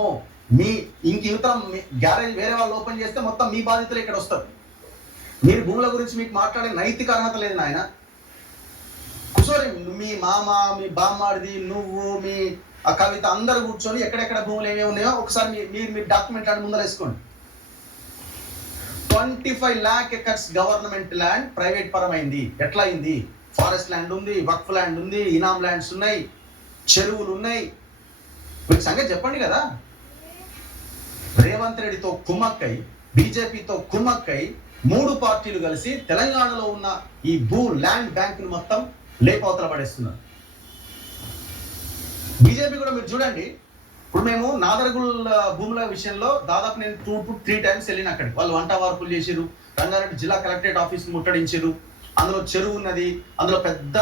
వామో మీ ఇంక యువత గ్యారేజ్ వేరే వాళ్ళు ఓపెన్ చేస్తే మొత్తం మీ బాధితులు ఇక్కడ వస్తారు. మీరు భూముల గురించి మీకు మాట్లాడే నైతిక అర్హత లేదు నాయన. కుసోరి మీ మామ, మీ బామ్మాడిది, నువ్వు, మీ కవిత అందరూ కూర్చొని ఎక్కడెక్కడ భూములు ఏమేమి ఉన్నాయో ఒకసారి మీరు డాక్యుమెంట్ అని ముందర వేసుకోండి. 25 lakh acres government land private పరమైంది. ఎట్లా అయింది? ఫారెస్ట్ ల్యాండ్ ఉంది, వక్ఫ్ ల్యాండ్ ఉంది, ఇనామ్ ల్యాండ్స్ ఉన్నాయి, చెరువులు ఉన్నాయి. మీకు సంగతి చెప్పండి కదా. రేవంత్ రెడ్డితో కుమ్మక్కై, బీజేపీతో కుమ్మక్కై 3 పార్టీలు కలిసి తెలంగాణలో ఉన్న ఈ ల్యాండ్ బ్యాంక్ ను మొత్తం లేపవతల పడేస్తున్నారు. బీజేపీ కూడా మీరు చూడండి. ఇప్పుడు మేము నాదర్గుల్ భూముల విషయంలో దాదాపు నేను 2 to 3 times వెళ్ళిన అక్కడికి. వాళ్ళు వంట వార్పులు చేసిరు, రంగారెడ్డి జిల్లా కలెక్టరేట్ ఆఫీస్ ముట్టడించారు. అందులో చెరువు ఉన్నది, అందులో పెద్ద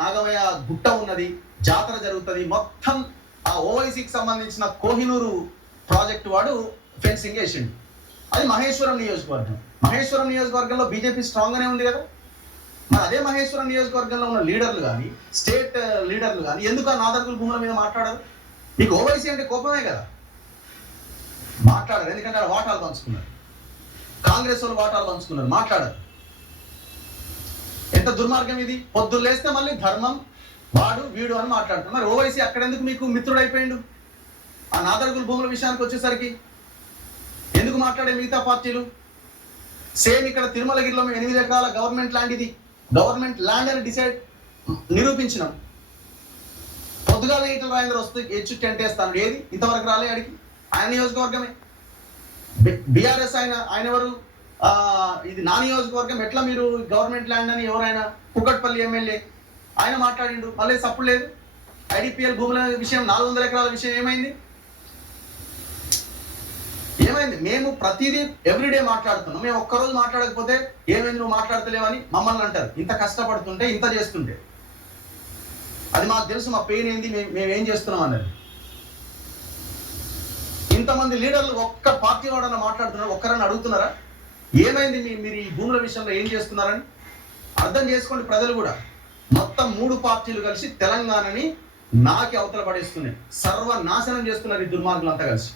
నాగమయ్య గుట్ట ఉన్నది, జాతర జరుగుతుంది. మొత్తం ఆ ఓవైసీకి సంబంధించిన కోహినూరు ప్రాజెక్టు వాడు ఫెన్సింగ్ వేసిండు. అది మహేశ్వరం నియోజకవర్గం. మహేశ్వరం నియోజకవర్గంలో బీజేపీ స్ట్రాంగ్ గానే ఉంది కదా. మరి అదే మహేశ్వరం నియోజకవర్గంలో ఉన్న లీడర్లు కానీ, స్టేట్ లీడర్లు కానీ ఎందుకు ఆ నాదర్గుల్ భూముల మీద మాట్లాడరు? మీకు ఓవైసీ అంటే కోపమే కదా. మాట్లాడరు, ఎందుకంటే వాటాలు పంచుకున్నారు. కాంగ్రెస్ వాళ్ళు వాటాలు పంచుకున్నారు, మాట్లాడరు. ఎంత దుర్మార్గం ఇది. పొద్దున్న లేస్తే మళ్ళీ ధర్మం వాడు వీడు అని మాట్లాడుతున్నారు. మరి ఓవైసీ అక్కడ ఎందుకు మీకు మిత్రుడు అయిపోయిండు? ఆ నాదర్గుల్ భూముల విషయానికి వచ్చేసరికి ఎందుకు మాట్లాడే మిగతా పార్టీలు? సేమ్ ఇక్కడ తిరుమలగిరిలో 8 ఎకరాల గవర్నమెంట్ ల్యాండ్, ఇది గవర్నమెంట్ ల్యాండ్ అని నిరూపించినాం. పొద్దుగాల ఈటల రాజేందర్ వస్తే హెచ్చు టెంట్ వేస్తాను. ఏది ఇంతవరకు రాలే అడిగి. ఆయన నియోజకవర్గమే. బీఆర్ఎస్ ఆయన ఎవరు? ఇది నా నియోజకవర్గం, ఎట్లా మీరు గవర్నమెంట్ ల్యాండ్ అని ఎవరైనా కుకట్పల్లి ఎమ్మెల్యే ఆయన మాట్లాడిండు, మళ్ళీ సప్పుడు లేదు. ఐడిపిఎల్ భూముల విషయం 400 ఎకరాల విషయం ఏమైంది? మేము ప్రతిదీ ఎవ్రీడే మాట్లాడుతున్నాం. మేము ఒక్కరోజు మాట్లాడకపోతే ఏమైంది నువ్వు మాట్లాడతలేవని మమ్మల్ని అంటారు. ఇంత కష్టపడుతుంటే, ఇంత చేస్తుంటే. అది మాకు తెలుసు, మా పెయిన్ ఏంది, మేమేం చేస్తున్నాం అన్నది. ఇంతమంది లీడర్లు ఒక్క పార్టీ వాడన్నా మాట్లాడుతున్నారు, ఒక్కరన్నా అడుగుతున్నారా ఏమైంది మీరు ఈ భూముల విషయంలో ఏం చేస్తున్నారని? అర్థం చేసుకోండి ప్రజలు కూడా. మొత్తం 3 పార్టీలు కలిసి తెలంగాణని నాకి అవతల పడేస్తున్నాయి, సర్వనాశనం చేస్తున్నారు ఈ దుర్మార్గులంతా కలిసి.